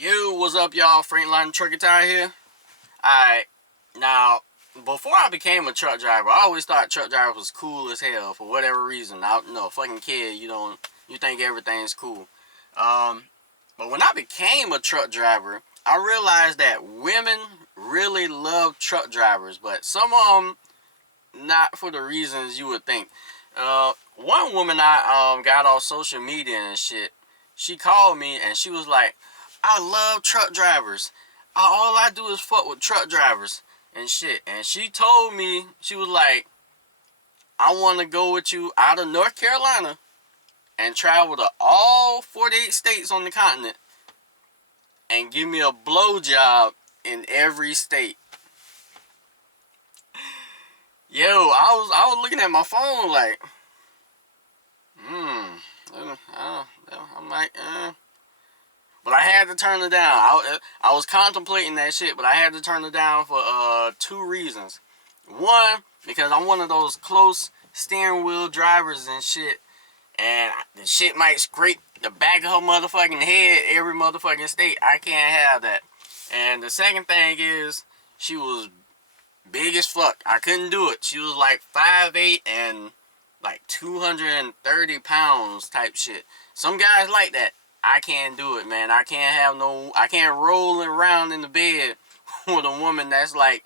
Yo, what's up, y'all? Freightliner Trucker Tire here. Alright, now, before I became a truck driver, I always thought truck drivers was cool as hell for whatever reason. I don't know, fucking kid, you think everything's cool. Um, but when I became a truck driver, I realized that women really love truck drivers, but some of them not for the reasons you would think. One woman I got off social media and shit, she called me and she was like, I love truck drivers. All I do is fuck with truck drivers and shit. And she told me, she was like, I want to go with you out of North Carolina and travel to all 48 states on the continent and give me a blowjob in every state. Yo, I was looking at my phone like, I'm like, But I had to turn it down. I was contemplating that shit, but I had to turn it down for two reasons. One, because I'm one of those close steering wheel drivers and shit, and the shit might scrape the back of her motherfucking head every motherfucking state. I can't have that. And the second thing is, she was big as fuck. I couldn't do it. She was like 5'8" and like 230 pounds type shit. Some guys like that. I can't do it, man. I can't roll around in the bed with a woman that's like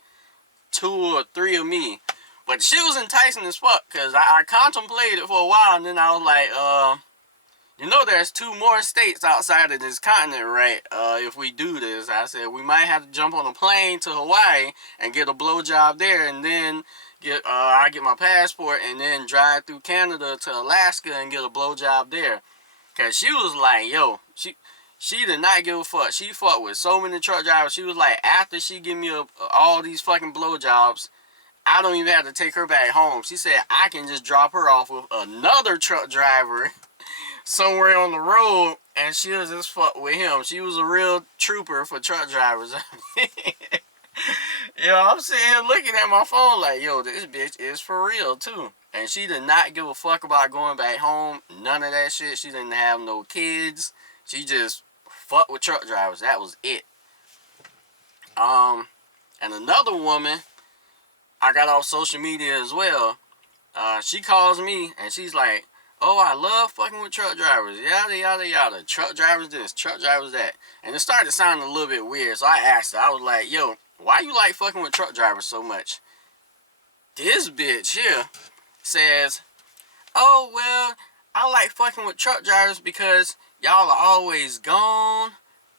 2 or 3 of me. But she was enticing as fuck, because I contemplated for a while, and then I was like, there's 2 more states outside of this continent, right? If we do this, I said, we might have to jump on a plane to Hawaii and get a blowjob there, and then I get my passport, and then drive through Canada to Alaska and get a blowjob there. Cause she was like, yo, she did not give a fuck. She fucked with so many truck drivers. She was like, after she give me all these fucking blowjobs, I don't even have to take her back home. She said I can just drop her off with another truck driver somewhere on the road, and she'll just fuck with him. She was a real trooper for truck drivers. Yo, I'm sitting here looking at my phone like, yo, this bitch is for real too. And she did not give a fuck about going back home. None of that shit. She didn't have no kids. She just fucked with truck drivers. That was it. And another woman I got off social media as well. She calls me and she's like, oh, I love fucking with truck drivers. Yada, yada, yada. Truck drivers this, truck drivers that. And it started sounding a little bit weird. So I asked her, I was like, yo, why you like fucking with truck drivers so much? This bitch here says, oh, well, I like fucking with truck drivers because y'all are always gone.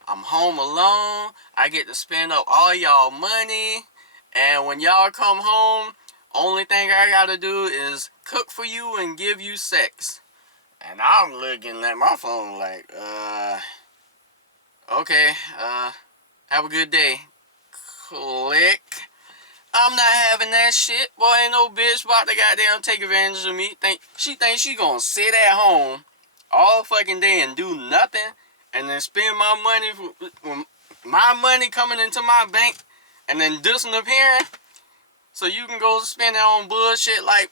I'm home alone. I get to spend up all y'all money. And when y'all come home, only thing I gotta do is cook for you and give you sex. And I'm looking at my phone like, okay, have a good day. Click. I'm not having that shit. Boy, ain't no bitch about to goddamn take advantage of me. She thinks she gonna sit at home all fucking day and do nothing, and then spend my money coming into my bank, and then disappearing, so you can go spend it on bullshit like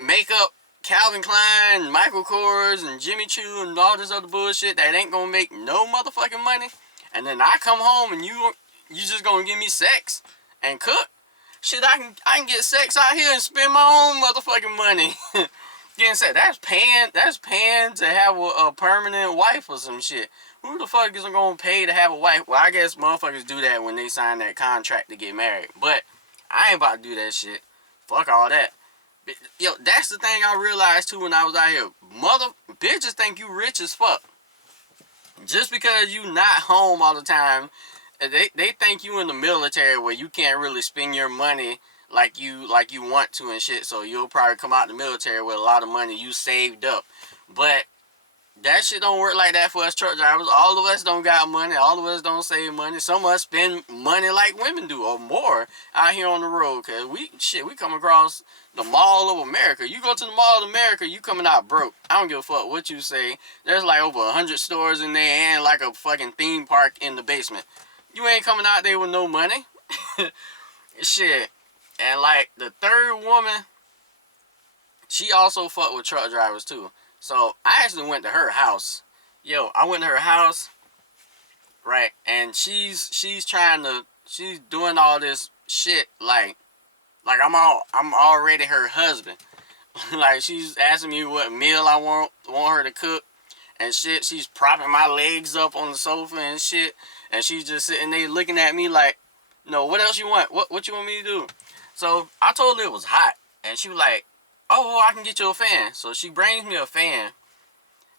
makeup, Calvin Klein, Michael Kors, and Jimmy Choo, and all this other bullshit that ain't gonna make no motherfucking money. And then I come home and you just gonna give me sex and cook? Shit, I can get sex out here and spend my own motherfucking money. Getting sex, that's paying to have a permanent wife or some shit. Who the fuck is gonna pay to have a wife? Well, I guess motherfuckers do that when they sign that contract to get married. But I ain't about to do that shit. Fuck all that. Yo, that's the thing I realized too when I was out here. Bitches think you rich as fuck. Just because you not home all the time, they think you in the military where you can't really spend your money like you want to and shit. So you'll probably come out the military with a lot of money you saved up. But that shit don't work like that for us truck drivers. All of us don't got money. All of us don't save money. Some of us spend money like women do or more out here on the road. Cause we come across the Mall of America. You go to the Mall of America, you coming out broke. I don't give a fuck what you say. There's like over 100 stores in there and like a fucking theme park in the basement. You ain't coming out there with no money. Shit. And like the third woman, she also fucked with truck drivers too. So I actually went to her house. Yo, I went to her house. right? And she's doing all this shit like I'm already her husband. Like she's asking me what meal I want her to cook and shit. She's propping my legs up on the sofa and shit, and she's just sitting there looking at me like, no, what else you want? What you want me to do? So I told her it was hot, and she was like, oh, well, I can get you a fan. So she brings me a fan,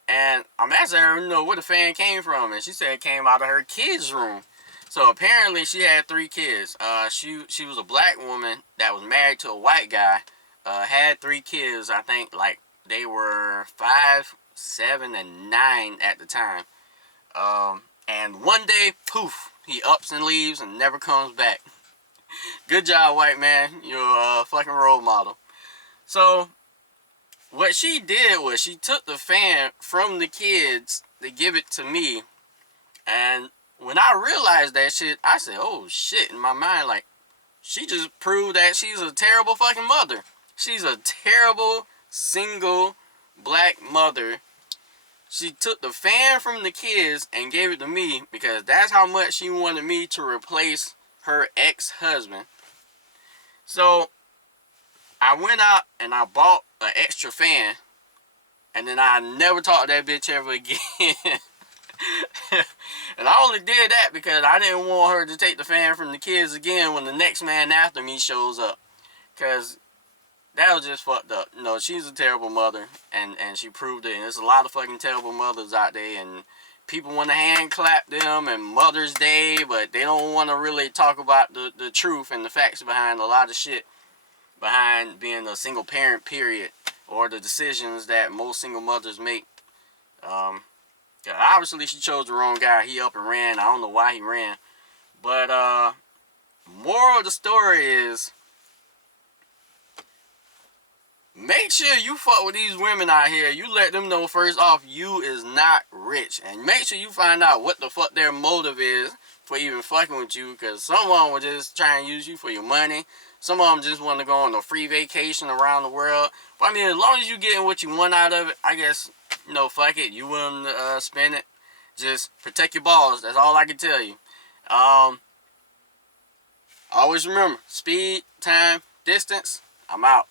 and I'm asking her, where the fan came from, and she said it came out of her kids' room. So apparently she had 3 kids. She was a black woman that was married to a white guy. Had 3 kids. I think like they were 5, 7, and 9 at the time. And one day, poof, he ups and leaves and never comes back. Good job, white man. You're a fucking role model. So what she did was she took the fan from the kids to give it to me, and when I realized that shit, I said, oh shit, in my mind, like, she just proved that she's a terrible fucking mother. She's a terrible, single, black mother. She took the fan from the kids and gave it to me because that's how much she wanted me to replace her ex-husband. So, I went out and I bought an extra fan, and then I never talked to that bitch ever again. And I only did that because I didn't want her to take the fan from the kids again when the next man after me shows up. Because that was just fucked up. She's a terrible mother, and she proved it. And there's a lot of fucking terrible mothers out there, and people want to hand clap them and Mother's Day, but they don't want to really talk about the truth and the facts behind a lot of shit behind being a single parent, period, or the decisions that most single mothers make. Obviously she chose the wrong guy. He up and ran. I don't know why he ran. But moral of the story is, make sure you fuck with these women out here. You let them know first off you is not rich. And make sure you find out what the fuck their motive is for even fucking with you. Because some of them will just try and use you for your money. Some of them just want to go on a free vacation around the world. But I mean, as long as you're getting what you want out of it, I guess, fuck it. You willing to spend it. Just protect your balls. That's all I can tell you. Always remember, speed, time, distance. I'm out.